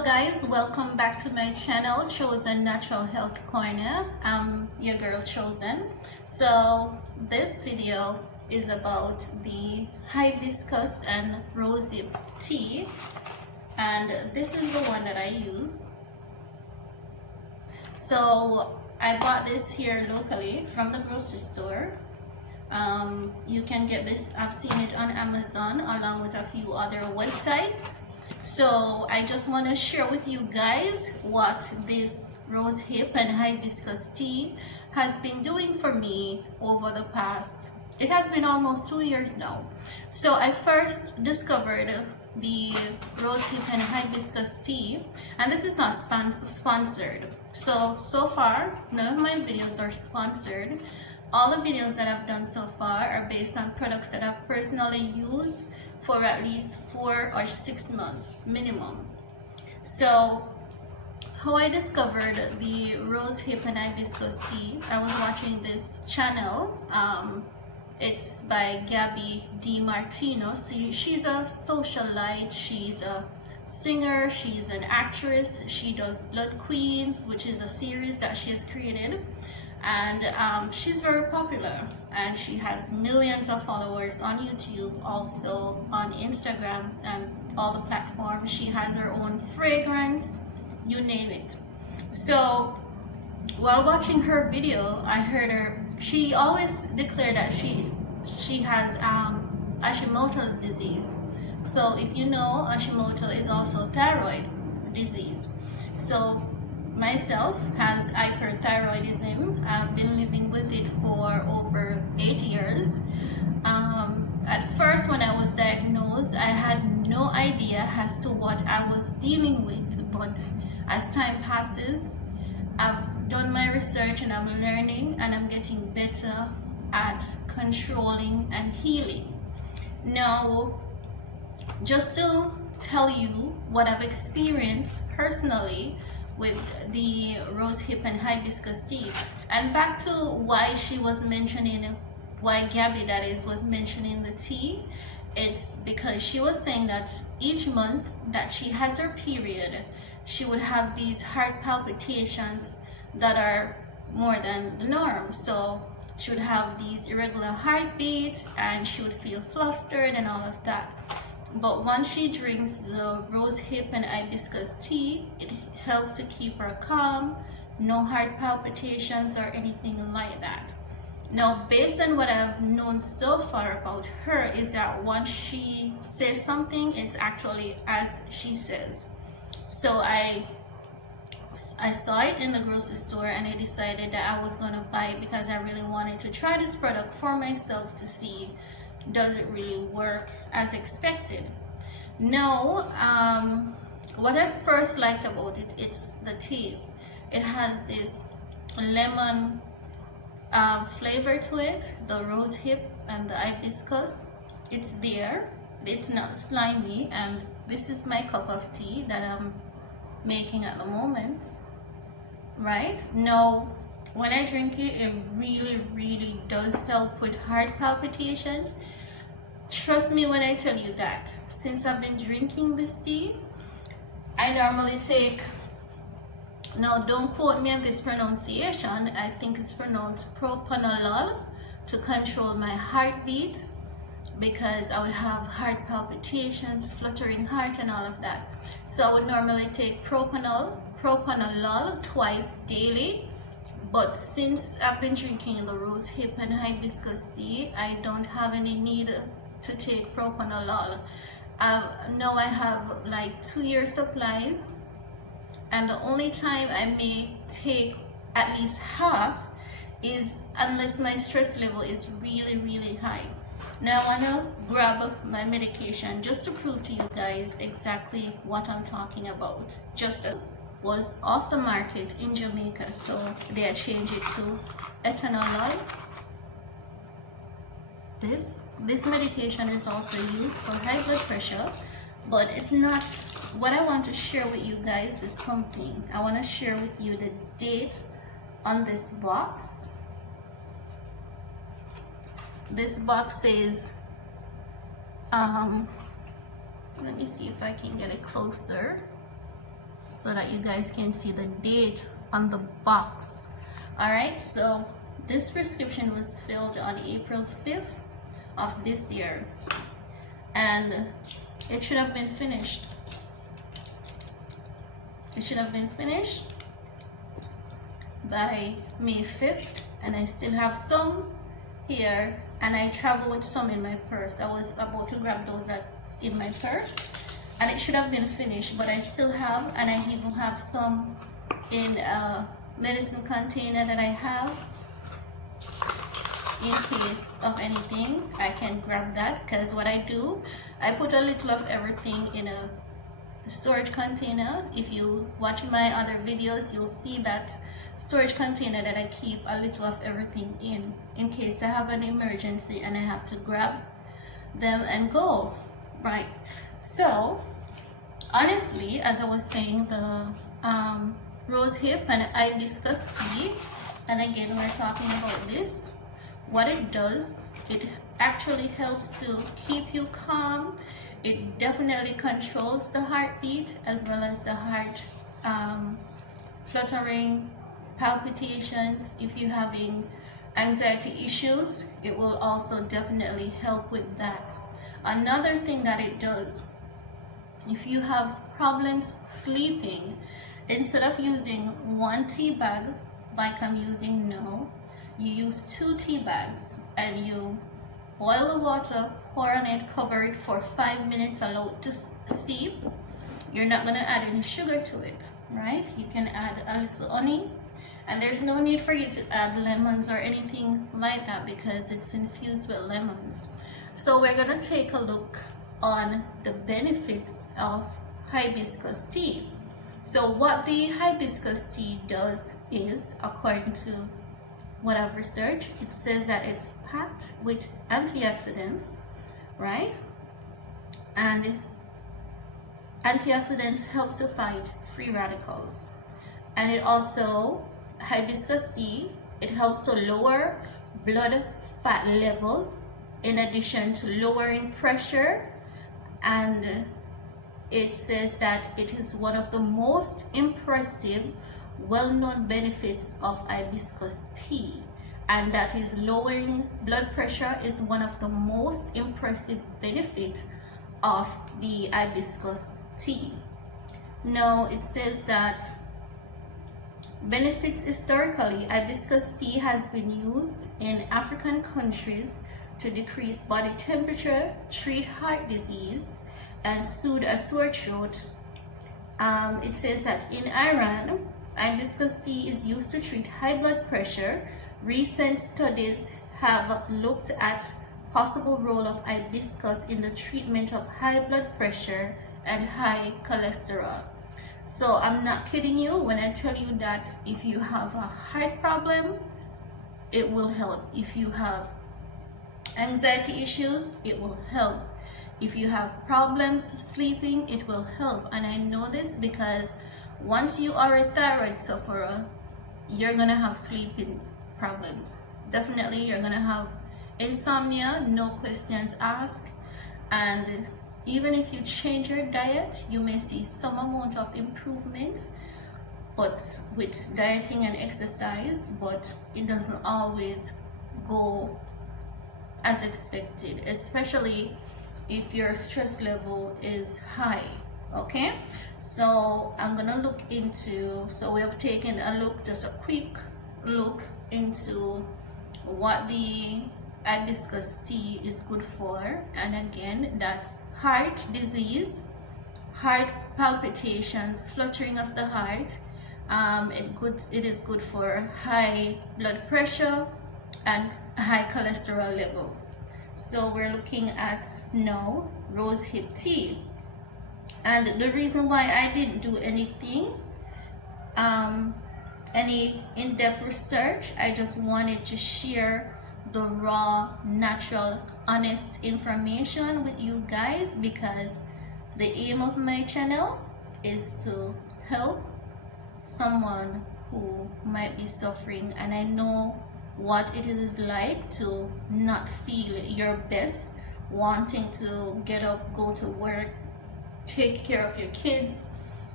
Hello guys, welcome back to my channel, Chosen Natural Health Corner. I'm your girl Chosen. So this video is about the hibiscus and rosehip tea, and this is the one that I use. So I bought this here locally from the grocery store. You can get this, I've seen it on Amazon along with a few other websites. So I just want to share with you guys what this rosehip and hibiscus tea has been doing for me over the past, it has been almost 2 years now. So I first discovered the rosehip and hibiscus tea, and this is not sponsored. So far none of my videos are sponsored. All the videos that I've done so far are based on products that I've personally used for at least 4 or 6 months minimum. So how I discovered the rosehip and hibiscus tea, I was watching this channel. It's by Gabby DiMartino. She's a socialite, she's a singer, she's an actress, she does Blood Queens, which is a series that she has created, and she's very popular, and she has millions of followers on YouTube, also on Instagram and all the platforms. She has her own fragrance, you name it. So while watching her video, I heard her, she always declared that she has Hashimoto's disease. So if you know, Hashimoto is also thyroid disease. So myself has hyperthyroidism. I've been living with it for over 8 years. At first, when I was diagnosed, I had no idea as to what I was dealing with, but as time passes, I've done my research and I'm learning, and I'm getting better at controlling and healing. Now, just to tell you what I've experienced personally with the rosehip and hibiscus tea, and back to why she was mentioning, why Gabby that is was mentioning the tea, it's because she was saying that each month that she has her period, she would have these heart palpitations that are more than the norm. So she would have these irregular heartbeats and she would feel flustered and all of that. But once she drinks the rosehip and hibiscus tea, it helps to keep her calm, no heart palpitations or anything like that. Now, based on what I've known so far about her, is that once she says something, it's actually as she says. So I saw it in the grocery store and I decided that I was going to buy it because I really wanted to try this product for myself to see, does it really work as expected. Now, what I first liked about it, it's the taste. It has this lemon flavor to it, the rosehip and the hibiscus. It's there, it's not slimy, and this is my cup of tea that I'm making at the moment. Right now, when I drink it, it really does help with heart palpitations. Trust me when I tell you that since I've been drinking this tea, I normally take, now don't quote me on this pronunciation, I think it's pronounced propanolol, to control my heartbeat, because I would have heart palpitations, fluttering heart and all of that. So I would normally take propanolol twice daily. But since I've been drinking the rosehip and hibiscus tea, I don't have any need to take propanolol. Now I have like 2 year supplies, and the only time I may take at least half is unless my stress level is really high. Now I want to grab my medication just to prove to you guys exactly what I'm talking about. Just was off the market in Jamaica, so they had changed it to ethanol. This medication is also used for high blood pressure, but it's not. What I want to share with you guys is something. I want to share with you the date on this box. This box says, let me see if I can get it closer. so that you guys can see the date on the box. All right, so this prescription was filled on April 5th of this year, and it should have been finished. It should have been finished by May 5th, and I still have some here, and I travel with some in my purse. I was about to grab those that's in my purse, and it should have been finished, but I still have, and I even have some in a medicine container that I have in case of anything. I can grab that, because what I do, I put a little of everything in a storage container. If you watch my other videos, you'll see that storage container that I keep a little of everything in case I have an emergency and I have to grab them and go, right? So honestly, as I was saying, the Rosehip and Hibiscus tea, and again we're talking about this, what it does, it actually helps to keep you calm. It definitely controls the heartbeat as well as the heart fluttering, palpitations. If you're having anxiety issues, it will also definitely help with that. Another thing that it does, if you have problems sleeping, instead of using one tea bag like I'm using now, you use 2 tea bags, and you boil the water, pour on it, cover it for 5 minutes, allow it to steep. You're not going to add any sugar to it, right? You can add a little honey, and there's no need for you to add lemons or anything like that because it's infused with lemons. So we're going to take a look on the benefits of hibiscus tea. So what the hibiscus tea does is, according to what I've researched, it says that it's packed with antioxidants, right? And antioxidants helps to fight free radicals. And it also, hibiscus tea, it helps to lower blood fat levels in addition to lowering pressure. And it says that it is one of the most impressive well-known benefits of hibiscus tea, and that is lowering blood pressure is one of the most impressive benefits of the hibiscus tea. Now it says that benefits historically, hibiscus tea has been used in African countries to decrease body temperature, treat heart disease, and soothe a sore throat. It says that in Iran, hibiscus tea is used to treat high blood pressure. Recent studies have looked at possible role of hibiscus in the treatment of high blood pressure and high cholesterol. So I'm not kidding you when I tell you that if you have a heart problem, it will help. If you have anxiety issues, it will help. If you have problems sleeping, it will help. And I know this because once you are a thyroid sufferer, you're gonna have sleeping problems. Definitely, you're gonna have insomnia, no questions asked. And even if you change your diet, you may see some amount of improvement, but with dieting and exercise, but it doesn't always go as expected, especially if your stress level is high. Okay, so I'm gonna look into, so we have taken a look, just a quick look into what the hibiscus tea is good for. And again, that's heart disease, heart palpitations, fluttering of the heart. It is good for high blood pressure and high cholesterol levels. So we're looking at now rosehip tea. And the reason why I didn't do anything, any in-depth research, I just wanted to share the raw, natural, honest information with you guys, because the aim of my channel is to help someone who might be suffering. And I know what it is like to not feel your best, wanting to get up, go to work, take care of your kids,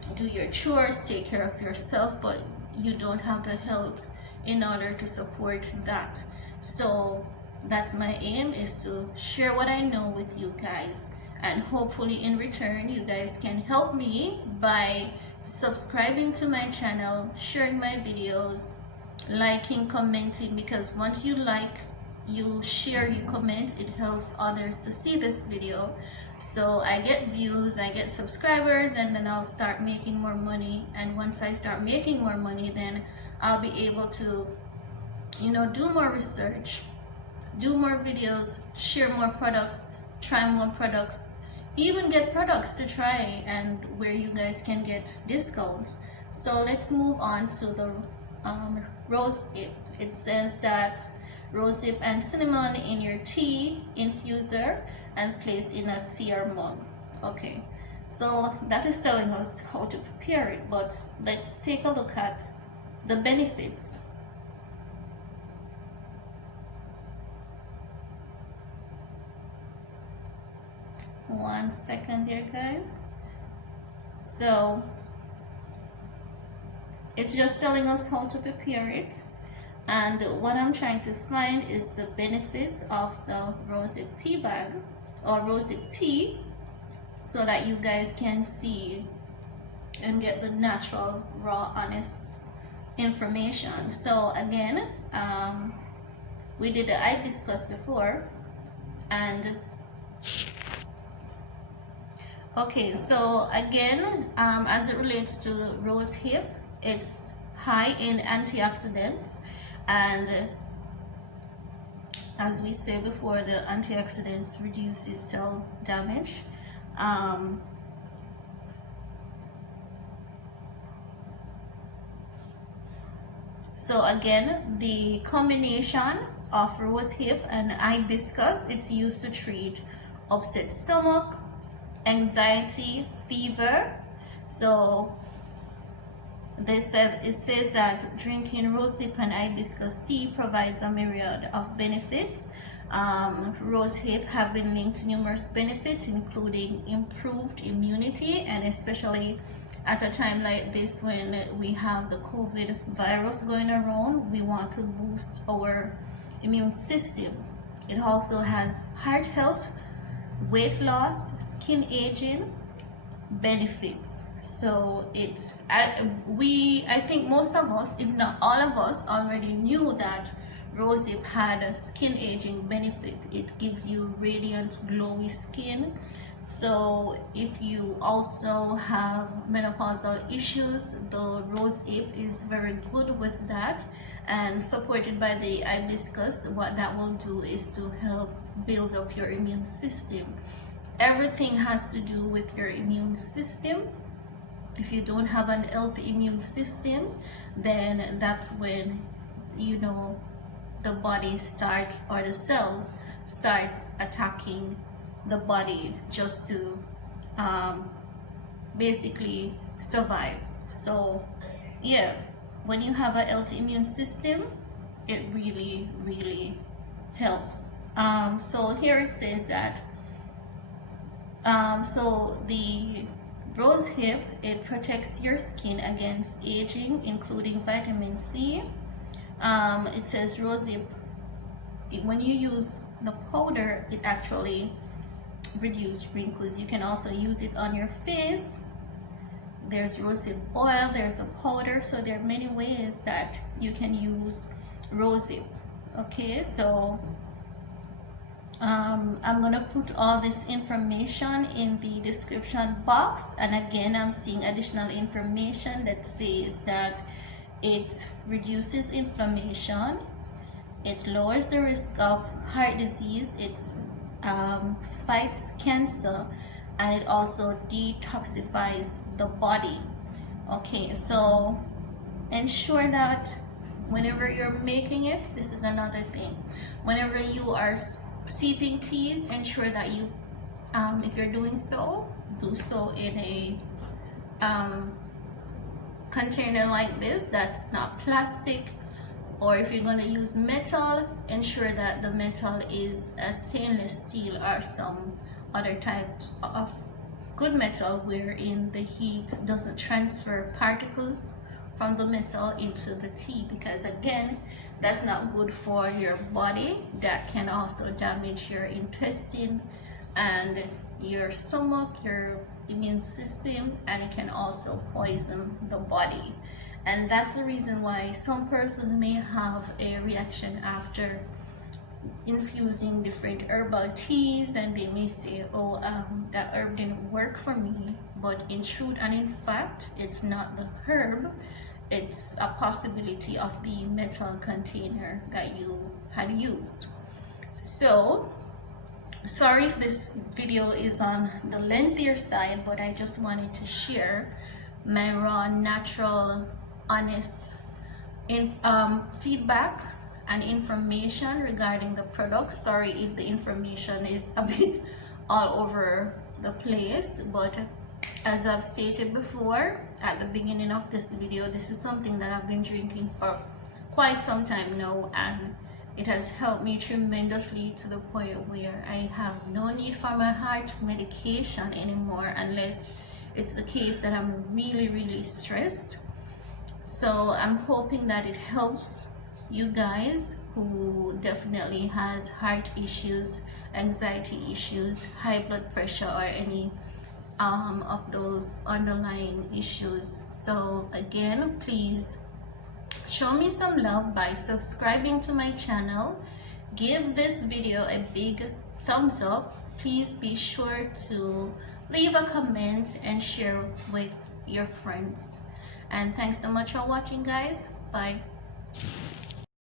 do your chores, take care of yourself, but you don't have the health in order to support that. So that's my aim, is to share what I know with you guys, and hopefully in return you guys can help me by subscribing to my channel, sharing my videos, liking, commenting, because once you like, you share, you comment, it helps others to see this video. So I get views, I get subscribers, and then I'll start making more money. And once I start making more money, then I'll be able to, you know, do more research, do more videos, share more products, try more products, even get products to try and where you guys can get discounts. So let's move on to the Rosehip. It says that rosehip and cinnamon in your tea infuser and place in a tea or mug. Okay, so that is telling us how to prepare it, but let's take a look at the benefits. One second there, guys. So it's just telling us how to prepare it, and what I'm trying to find is the benefits of the rosehip tea bag or rosehip tea, so that you guys can see and get the natural, raw, honest information. So again, we did the hibiscus before, and okay, so again, as it relates to rosehip, it's high in antioxidants, and as we said before, the antioxidants reduces cell damage. So again, the combination of rosehip and hibiscus, it's used to treat upset stomach, anxiety, fever. So it says that drinking rosehip and hibiscus tea provides a myriad of benefits. Rosehip have been linked to numerous benefits, including improved immunity, and especially at a time like this when we have the COVID virus going around, we want to boost our immune system. It also has heart health, weight loss, skin aging benefits. So it's I think most of us, if not all of us, already knew that rosehip had a skin aging benefit. It gives you radiant, glowy skin. So if you also have menopausal issues, the rosehip is very good with that, and supported by the hibiscus, what that will do is to help build up your immune system. Everything has to do with your immune system. If you don't have an healthy immune system, then that's when, you know, the body starts, or the cells starts attacking the body just to basically survive. So yeah, when you have a healthy immune system, it really, really helps. So here it says that so the rosehip, it protects your skin against aging, including vitamin C. It says rosehip, when you use the powder, it actually reduces wrinkles. You can also use it on your face. There's rosehip oil, there's the powder, so there are many ways that you can use rosehip. Okay, so I'm gonna put all this information in the description box, and again, I'm seeing additional information that says that it reduces inflammation, it lowers the risk of heart disease, it fights cancer, and it also detoxifies the body. Okay, so ensure that whenever you're making it, this is another thing, whenever you are sipping teas, ensure that you if you're doing so, do so in a container like this that's not plastic, or if you're going to use metal, ensure that the metal is a stainless steel or some other type of good metal wherein the heat doesn't transfer particles from the metal into the tea, because again, that's not good for your body. That can also damage your intestine and your stomach, your immune system, and it can also poison the body. And that's the reason why some persons may have a reaction after infusing different herbal teas, and they may say, oh, that herb didn't work for me. But in truth and in fact, it's not the herb, it's a possibility of the metal container that you had used. So sorry if this video is on the lengthier side, but I just wanted to share my raw, natural, honest feedback and information regarding the products. Sorry if the information is a bit all over the place, but as I've stated before at the beginning of this video, this is something that I've been drinking for quite some time now, and it has helped me tremendously to the point where I have no need for my heart medication anymore, unless it's the case that I'm really stressed. So I'm hoping that it helps you guys who definitely has heart issues, anxiety issues, high blood pressure, or any of those underlying issues. So again, please show me some love by subscribing to my channel. Give this video a big thumbs up. Please be sure to leave a comment and share with your friends. And thanks so much for watching, guys. Bye.